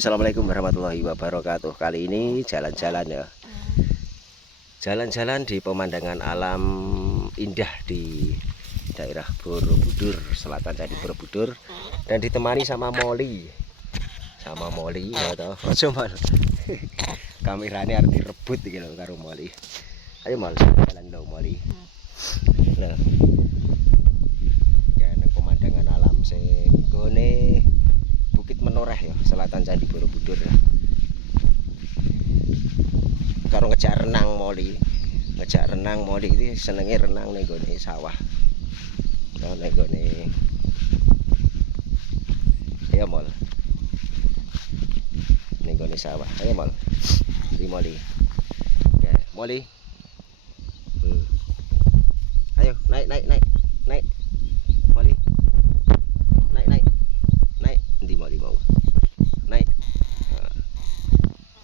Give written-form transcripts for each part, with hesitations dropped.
Assalamualaikum warahmatullahi wabarakatuh. Kali ini jalan-jalan ya. Jalan-jalan di pemandangan alam indah di daerah Borobudur, selatan dari Borobudur, dan ditemani sama Molly. Sama Molly ya toh. Ojo mal. Kameranya harus direbut iki lho karo Molly. Ayo mal jalan lho Molly. Nah. Kayak pemandangan alam sing gone Bukit Menoreh ya, selatan Candi Borobudur ya. Karo ngejak renang Molly. Ngejak renang Molly iki senenge renang ning gone sawah. Nah, ning gone ya Mol. Ning gone sawah. Ayo Mol. Di Molly. Oke, Molly. Ayo naik. Naik. Molly. Naik. Ndi Molly mau. Naik.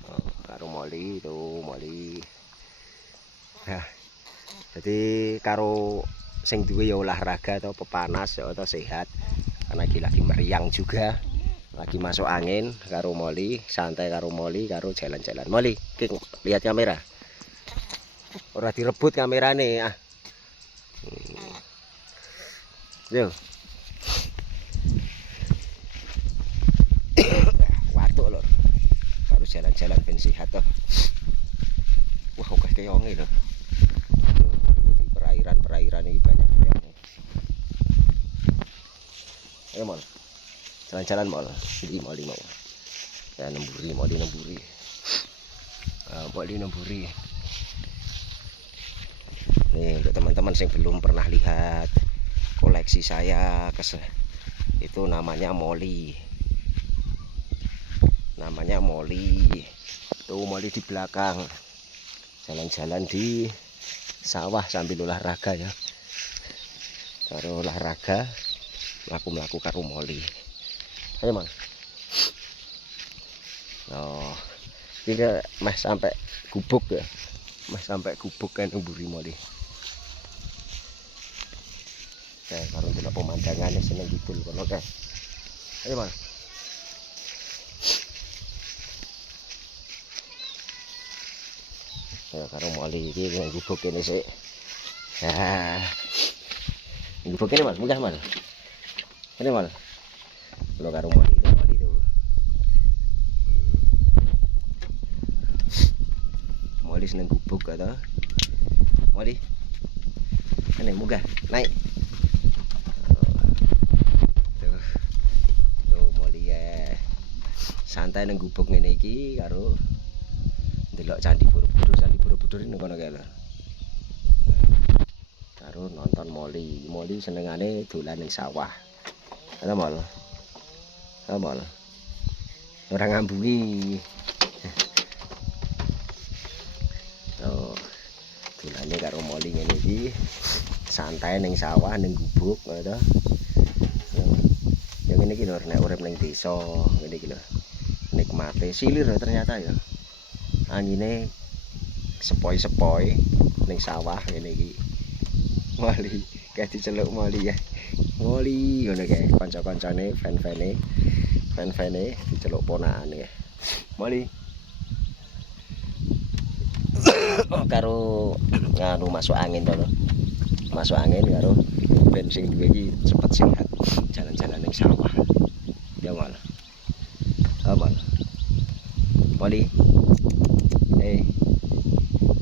Oh, karo Molly itu Molly. Nah, jadi karo sing duwe ya olahraga atau pepanas atau sehat, karena lagi meriang juga, lagi masuk angin karo Molly, santai karo Molly, karo jalan-jalan. Molly, lihat kamera. Ora direbut kamerane ah. Yo. Watuk lho. Karo jalan-jalan ben sehat toh. Wah, oke keonge lho. Di perairan ini banyak ya. Ayo Mol. Jalan-jalan Mol. Di Molly mau. Ya nemburi. Molly nemburi. Nih untuk teman-teman yang belum pernah lihat koleksi saya itu namanya Molly. Tuh Molly di belakang. Jalan-jalan di sawah sambil olahraga ya. Karo olahraga mlaku-mlaku karo Molly. Ayo Mal. Oh, ini meh sampai gubuk ya. Kan mburi Molly. Oke, karo delok pemandangannya seneng gitu kono oke. Ayo Mal. Ya karo Molly iki nang gubuk kene sik. Ya. Gubuk kene Mal, munggah Mal. Kene Mal. Lo karo Molly itu. Molly seneng gubuk kata. Molly. Kene munggah, naik. Tuh Molly ya. Santai nang gubuk ngene iki karo ndelok Candi Borobudur ini kono kae lho. Karo nonton Molly senengane dolan ning sawah. Ana Mol. Ora ngambungi. Oh. Dolane karo Molly ngene iki santai ning sawah ning gubuk ngono to. Ya ngene iki lho nek urip ning desa ngene iki lho. Nikmate silir ternyata ya. Angine sepoi-sepoi ning sawah ngene iki. Molly, kayak diceluk Molly ya. Molly ngono kae kanca-kancane fan-fane diceluk ponakane ya. Molly. Oh, karo nganu masuk angin to lho. Masuk angin karo ben sing duwe iki cepet sehat jalan-jalan ning sawah. Ya Mal. Amal. Molly.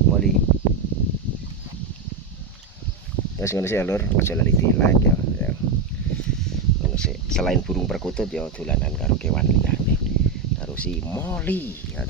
Molly. Terus ngono sih lur, aja lali di-like ya. Ngono sih, selain burung perkutut ya dolanan karo kewan liyane. Karo si Molly ya.